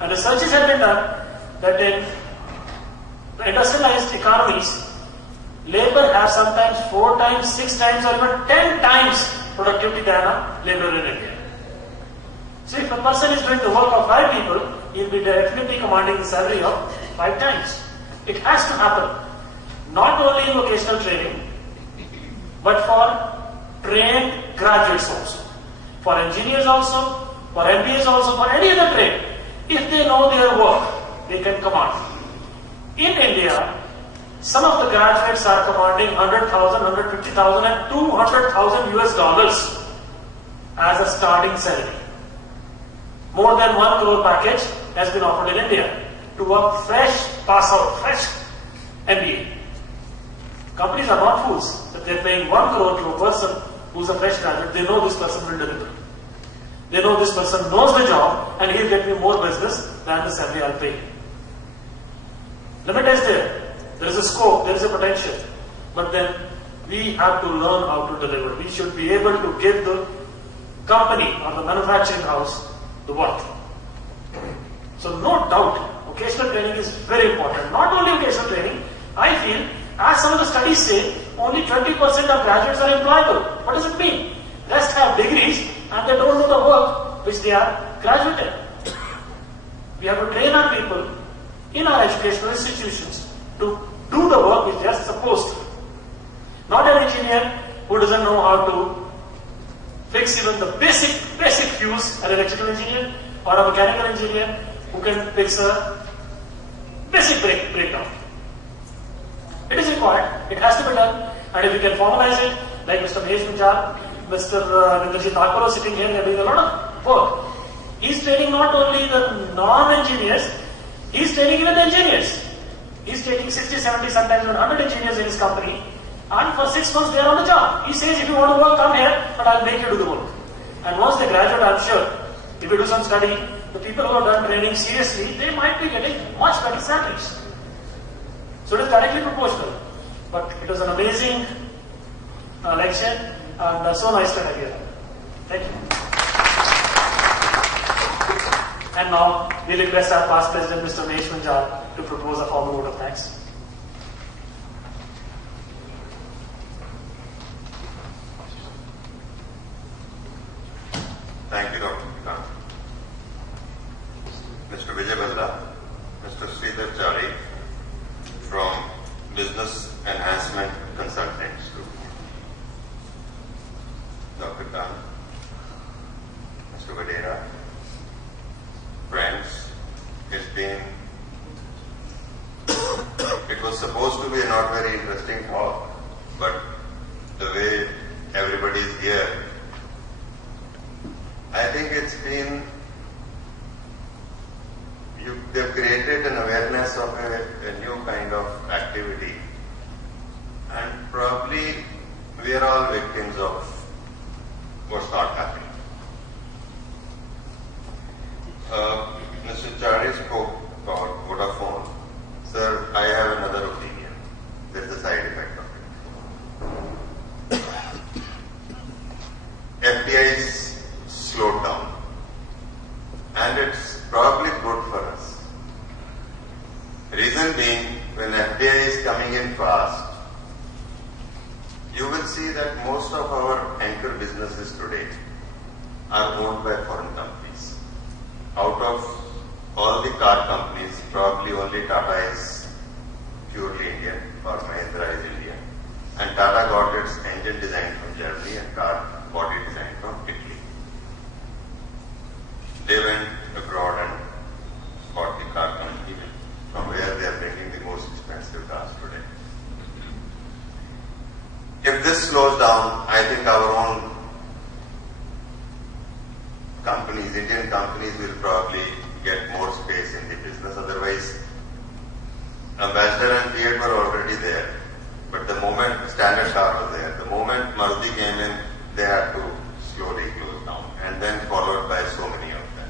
And researches have been done that in industrialized economies, labor has sometimes 4 times, 6 times, or even 10 times productivity than a laborer in India. So if a person is doing the work of 5 people, he will be definitely commanding the salary of 5 times. It has to happen, not only in vocational training, but for trained graduates also, for engineers also, for MBAs also, for any other trade. If they know their work, they can command. In India, some of the graduates are commanding 100,000, 150,000 and 200,000 US dollars as a starting salary. More than 1 crore package has been offered in India to a fresh pass out, fresh MBA. Companies are not fools. If they're paying 1 crore to a person who's a fresh graduate, they know this person will deliver. They know this person knows the job and he'll get me more business than the salary I'll pay. Limit is there. There is a scope, there is a potential. But then we have to learn how to deliver. We should be able to give the company or the manufacturing house the work. So no doubt, vocational training is very important. Not only vocational training, I feel, as some of the studies say, only 20% of graduates are employable. What does it mean? Rest have degrees and they don't do the work which they are graduated. We have to train our people in our educational institutions to do the work which they are supposed to. Not an engineer who doesn't know how to fix even the basic fuse, an electrical engineer or a mechanical engineer who can fix a basic breakdown. It is required, it has to be done, and if we can formalize it, like Mr. Mahesh Punjab, Mr. Vindrajit Thakur sitting here, they are doing a lot of work. He is training not only the non-engineers, he is training even the engineers. He is taking 60, 70, sometimes even 100 engineers in his company, and for 6 months they are on the job. He says, if you want to work, come here, but I'll make you do the work. And once they graduate, I'm sure, if you do some study, the people who have done training seriously, they might be getting much better salaries. So it is directly proportional. But it was an amazing lecture, and so nice to have you here. Thank you. And now we request our past president, Mr. Mahesh Punjab, to propose a formal vote of thanks. Thank you, Dr. Khan. Mr. Vijay Balla, Mr. Sridhar Chari from Business Enhancement Consultants Group. Dr. Khan, Mr. Vadera, friends, it was supposed to be a not very interesting talk, but the way everybody is here, I think it's been, they've created an awareness of a new kind of activity, and probably we are all victims of what's not happening. Mr. Chari spoke about Vodafone. Sir, I have another opinion. There is a side effect of it. FDI's slowed down, and it's probably good for us. Reason being, when FDI is coming in fast, you will see that most of our anchor businesses today are owned by foreign companies. Out of all the car companies, probably only Tata is purely Indian or Mahindra is Indian. And Tata got its engine design from Germany and car body design from Italy. They went abroad and bought the car company from where they are bringing the most expensive cars today. If this slows down, I think our own companies, Indian companies, will probably get more space in the business. Otherwise, Ambassador and Fiat were already there. But the moment Standard Car was there, the moment Maruti came in, they had to slowly close down, and then followed by so many of them.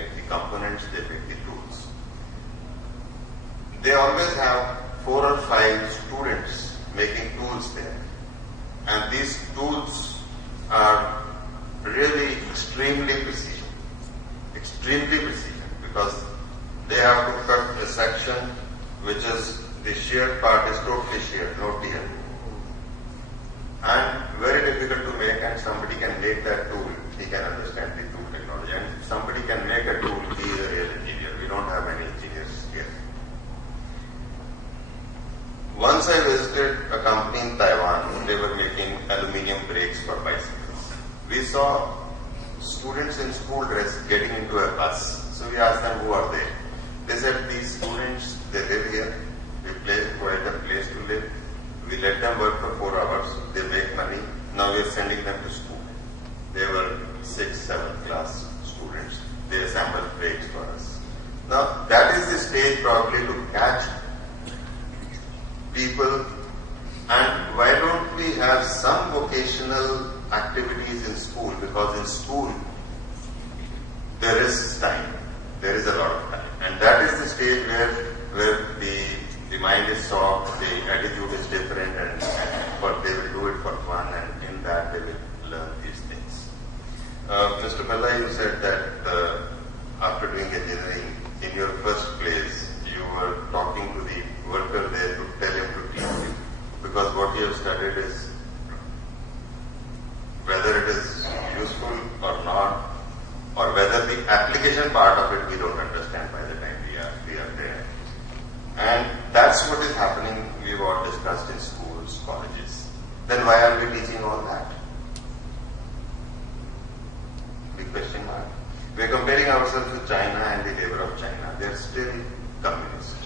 make the components, they make the tools. They always have 4 or 5 students making tools there. And these tools are really extremely precision. Extremely precision, because they have to cut a section which is, the sheared part is totally sheared, no tear. And very difficult to make, and somebody can make that tool, he can understand the tool technology. And somebody can make a tool, he is a real engineer. We don't have any engineers here. Once I visited a company in Taiwan, they were making aluminium brakes for bicycles. We saw students in school dress getting into a bus. So we asked them, who are they? They said, these students, they live here. We provide them a place to live. We let them work for 4 hours. They make money. Now we are sending them to school. They were 6th, 7th class students. They assemble brakes for us. Now that is the stage probably to catch people. And why don't we have some vocational activities in school? Because in school there is time. There is a lot of time. And that is the stage where the mind is soft, the attitude is different, and but they will do it for fun, and in that they will learn these things. Mr. Pillai, you said that after doing engineering, in your first place, you were talking to the worker there to tell him to teach you. Because what you have studied is, whether it is useful or not, or whether the application part of it we don't understand by the time we are there. And that's what is happening, we've all discussed in schools, colleges. Then why are we teaching all that? Big question mark. We're comparing ourselves with China and the labor of China. They're still communist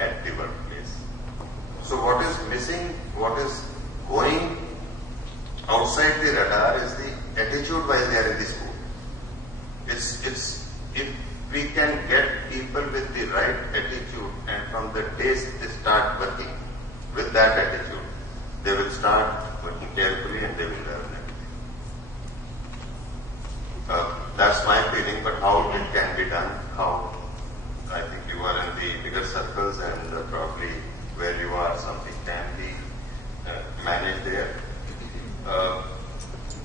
at the workplace. So what is missing, what is going outside the radar is the attitude while they are in the school. If we can get people with the right attitude, and from the days they start working with that attitude, they will start working carefully and they will learn everything. That's my feeling, but how it can be done, how I think you are in the bigger circles and probably where you are, something can be managed there.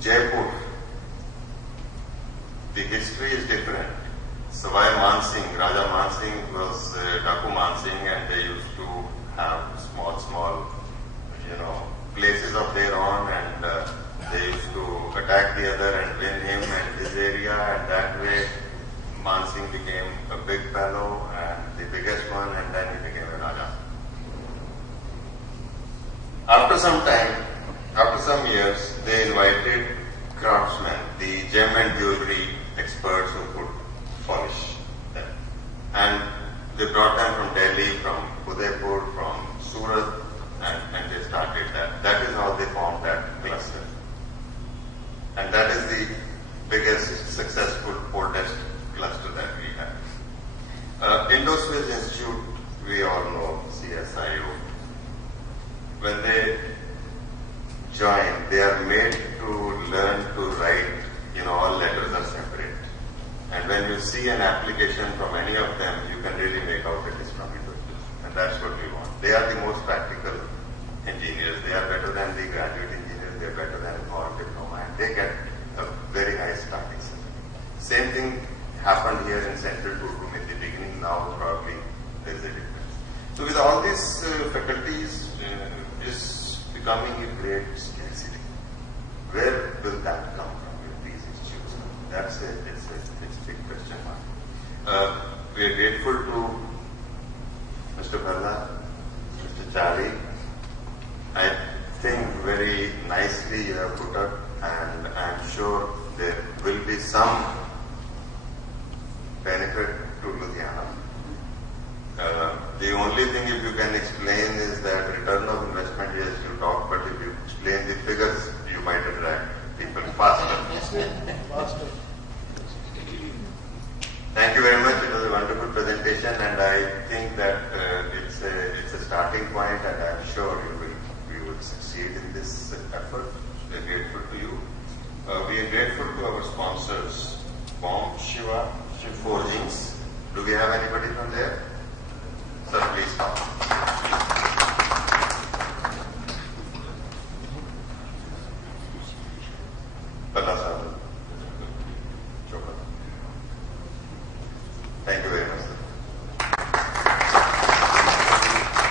Jaipur, the history is different. Savai Mansingh, Raja Mansingh was Daku Mansingh, and they used to have small, places of their own, and they used to attack the other and win him and his area, and that way Mansingh became a big fellow and the biggest one, and then he became a Raja. After some time, after some years, they invited craftsmen, the gem and jewelry experts who could polish them. And they brought them from Delhi, from Udaipur, from Surat, and they started that. That is how they formed that cluster. And that is the biggest, successful, oldest cluster that we have. Indo-Swiss Institute, we all know, CSIO. When they join, they are made to learn to write, all letters are separate. And when you see an application from any of them, you can really make out it is from Indo-Swiss. And that's what we want. They are the most practical engineers. They are better than the graduate engineers. They are better than all diploma. And they get a very high starting salary. Same thing happened here in Central Tourism in the beginning. Now probably there is a difference. So with all these faculties, is becoming a great scarcity. Where will that come from with these institutes? That's it's a big question mark. We are grateful to Mr. Bhalla, Mr. Chari. I think very nicely you have put up, and I'm sure there will be some benefit to Ludhiana. The only thing if you can explain is that return of investment, yes, you talk, but if you explain the figures, you might attract people faster. Thank you very much. It was a wonderful presentation, and I think that it's a starting point, and I'm sure you will succeed in this effort. We are grateful to you. We are grateful to our sponsors, Bomb Shiva forgings. Do we have anybody from there? Sir, please come. Palla sir. Thank you very much, sir.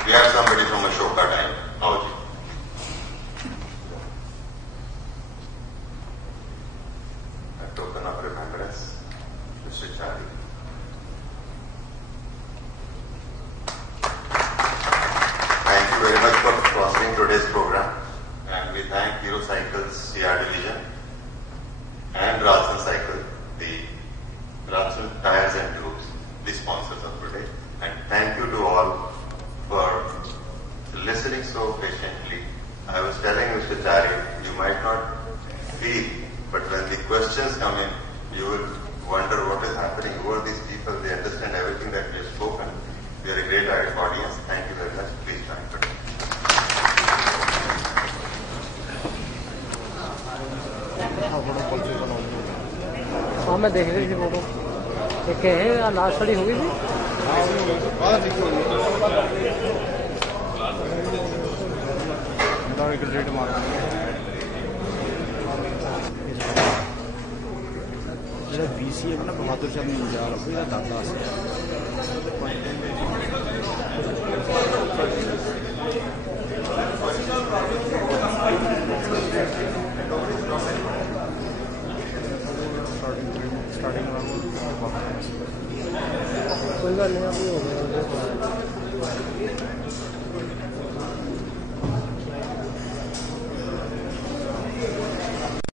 We have somebody from Ashoka time. Auji. A token of remembrance, Mr. Chari. Thank you very much for sponsoring today's program, and we thank Hero Cycles CR Division and Ralston Cycle, the Ralston Tires and Tubes, the sponsors of today. And thank you to all for listening so patiently. I was telling Mr. Chari, you might not feel, but when the questions come in, you will wonder what is happening, who are these people, they understand everything that we have spoken. We are a great audience. Thank you very much. Please join for हाँ मैं देख रही थी photo एक है last खड़ी हो गई थी रेट मारा ਜਿਹੜਾ BCA ਬਣਾ ਬਹਾਦਰ ਸ਼ਾਹ ਨੂੰ ਜਾ ਰਿਹਾ ਉਹਦਾ ਦਾਦਾ ਸੀ स्टार्टिंग कोई बात नहीं अभी हो गया